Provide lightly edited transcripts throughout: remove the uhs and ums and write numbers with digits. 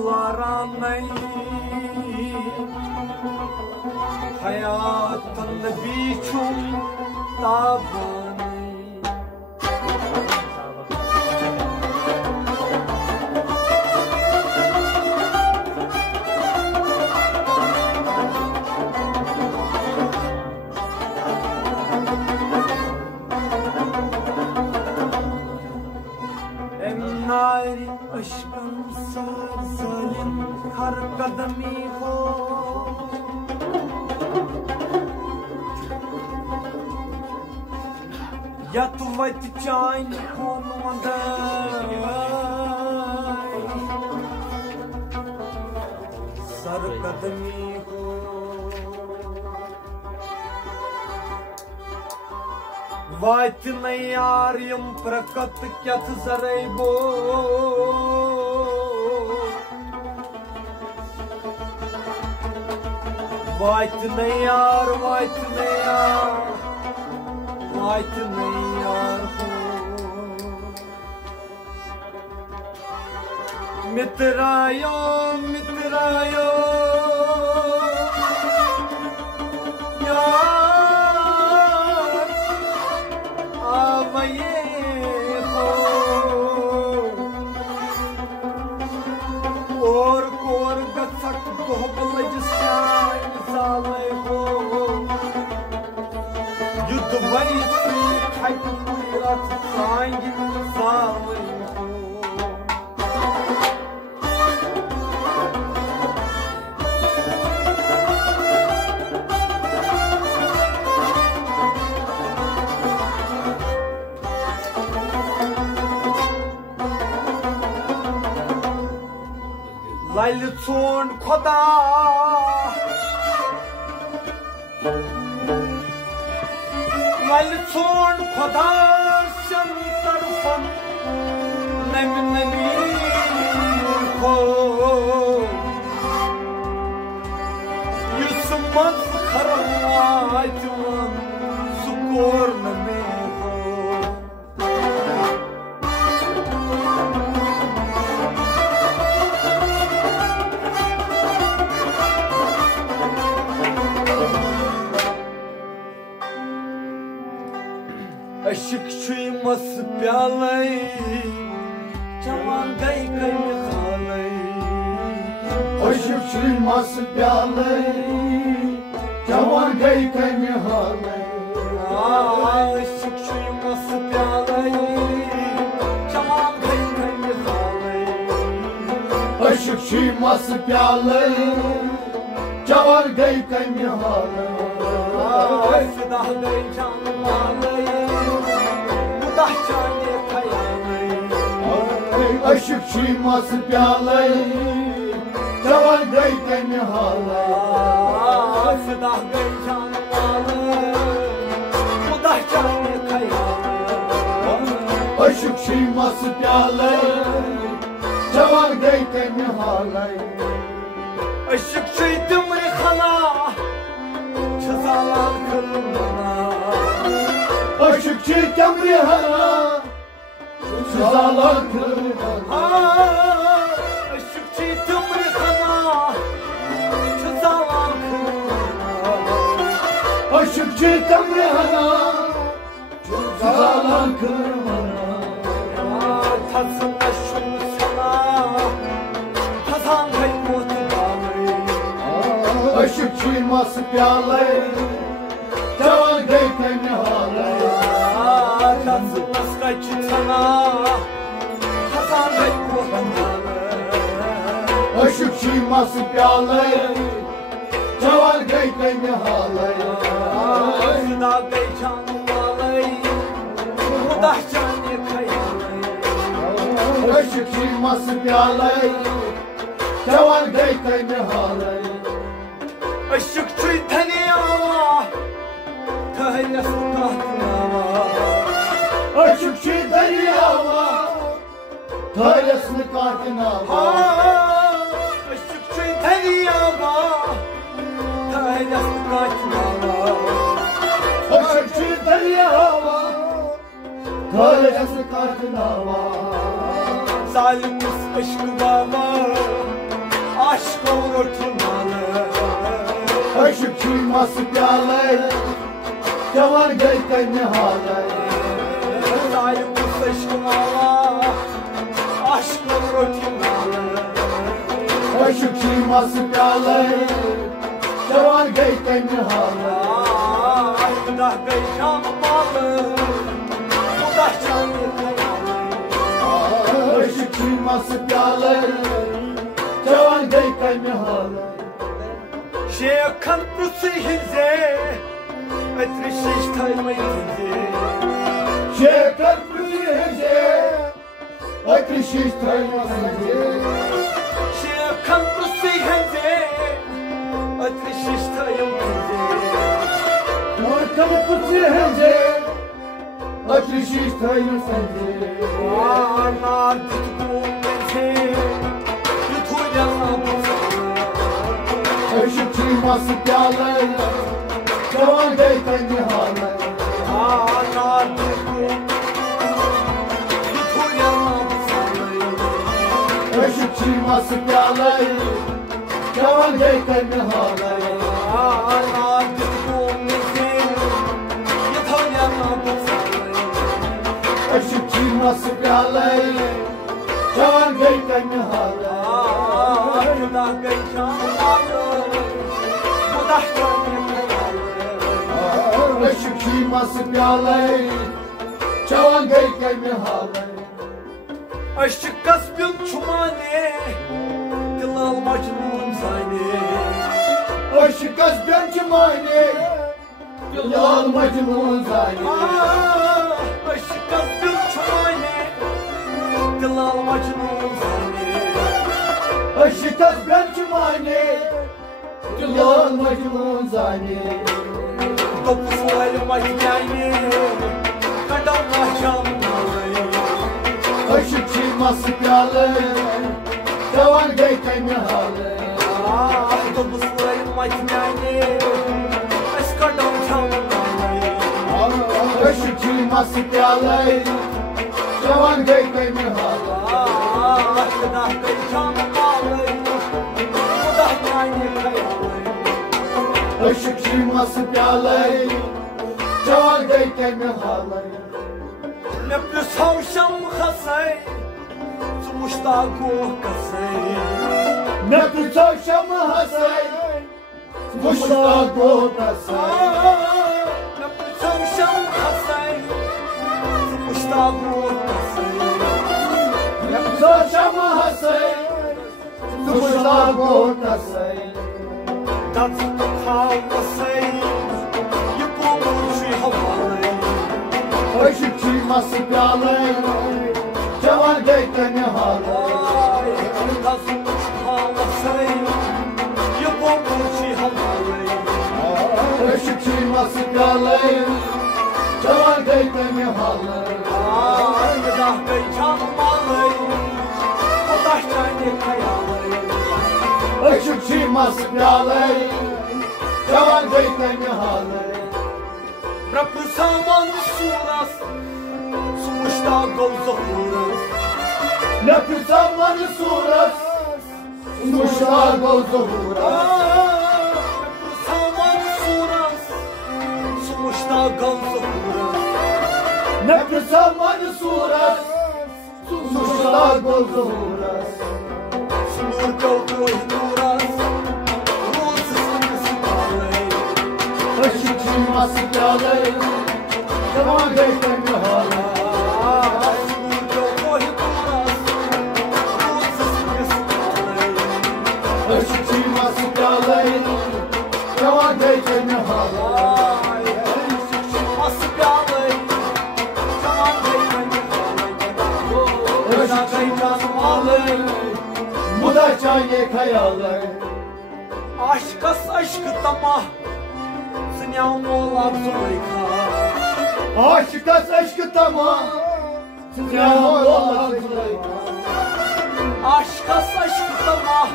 Varanay hayatın biçum tabanay Emnari aşkın sar zalim har kadami ho Yat vat chain konmada sar kadami ho Vat nayarım prakat kyat zaraybo Vat nayar ho Mitrayo Yar avaye ho Or kor gatsak dohbalaj shan salay ho Yudvay type kuirat sangi salay ho Lal son khoda san tarfan nemni ko yusmat kharawatun sukor name Aşık çuymas pялay Cavan gay halay Aşık çuymas pялay Cavan gay halay Aşık çuymas pялay Cavan gay halay Aşık çuymas pялay Cavan gay halay Fidah gay canmalay Aşık çuymas pялay Cavan gay halay Fidah gay canmalay Mudah canı kayalay Aşık çuymas pялay Cavan gay halay Aşık çuytum rihana Çızalan kırmana Aşık çuytum rihana Çızalan kırmana Aşık çuytum rihana Çızalan kırmana Aşık çuytum rihana Çızalan kırmana Tasında şunu sana Tasan kaybotu bağlay Aşık çuymas pялay Cavan gay halay Tasında skaçı sana Tasan kaybotu bağlay Aşık çuymas pялay Cavan gay halay Fidah gay canmalay Mudah canı kayalay Aşık çuymas pялay Cavan gay halay Aşık çuy tanıyama Tahya sultanama Aşık çuy tanıyama Tahyasını kartınama Aşık çuy tanıyama Tahya sultanama Aşık çuy tanıyama Tahyasını kartınama Zalimimiz aşkı baba oturmalı. Aşık çuyması piyale, cavan geyken nihale. Zalim bu aşkım Allah, aşkın oturmalı. Aşık çuyması piyale, cavan geyken nihale. Bu da geykan malı, bu da can yıkayalı. Aşık çuyması piyale, cavan geyken nihale. Şekan bu sihirze, etrişiş taymayınze. Şeker pürüyece, ateşiş taymasınca. Şekan bu sihirze, etrişiş taymayınze. Ortalık pürüyece, ateşiş taymasınca. Ana tutkumente, yutuyan Aşık çuyması piyale, cavan geyken nihale. ana tutkumente, yutuyan Aşık çuyması piyale, cavan geyken nihale. ana tutkumente, yutuyan Aşık çuyması piyale, cavan geyken nihale. bu da geykan malı, bu da can yıkayalı. Aşık çuyması piyale, cavan geyken nihale. Aşık kasbın çumane, dil almacının zayne. Aşık kasben çimane, yal macunun zayne. Aşık kasbın çumane, dil almacının zayne. Aşık kasben çimane, yal macunun zayne. Topuzlayım ayne, kadar canlı. Aşık çuyması piyale, cavan geyken nihale. Topuzlayım ayne, eskadam canlı. Aşık çuyması piyale, cavan geyken nihale. Kadar geykan malı, bu da can yıkayalı. Aşık çuyması piyale, cavan geyken nihale. Ne bir savşam hasay, sumuşta kokasay. Ne bir çavşamı hasay, kuşlar kokasay. Ne bir savşam hasay, sumuşta kokasay. Ne bir çavşamı hasay, kuşlar kokasay. Tatlı kalmasay, yapılmış havalı. Aşık çuyması piyale, cavan geyken nihale. Tatlı kalmasay, yapılmış havalı. Aşık çuyması piyale, cavan geyken nihale. Gıdah geykan malı, o da can yıkayalı. Aşık çuyması piyale, cavan geyken nihale. Rapı saman suras, sumuşta gavzahuras. Ne bir zamanı suras, kuşlar kokasay. Rapı saman suras, sumuşta gavzahuras. Ne bir zamanı suras, kuşlar kokasay. Sumur gavroy duras, ruhsuz sıkalay. Aşık çuyması piyale, cavan geyken nihale. Sumur gavroy duras, ruhsuz sıkalay. Aşık çuyması piyale, cavan geyken nihale. Bu da can yıkayalı. Aşkas aşkı tamah, sınyam olan zoyka. Aşıkas aşkı tamam, sınyam olan Aşkas aşkı tamah,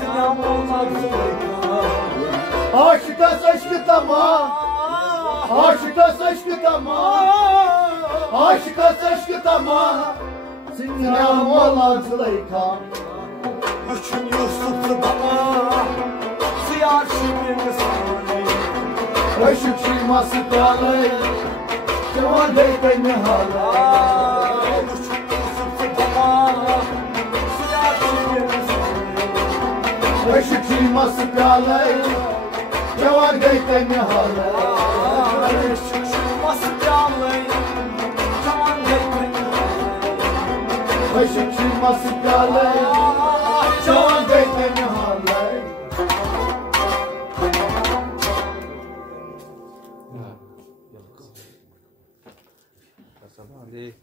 sınyam olan zoyka. Aşıkas aşkı tamam, aşıkas aşkı tamam, aşıkas aşkı tamam, sınyam olan zıleyka. Üçün Yusuf'lu dama Aşık şiması kalay Cevan deyte mi halay Aşık şiması kalay Cevan deyte mi halay Aşık şiması kalay Cevan deyte mi halay Allez.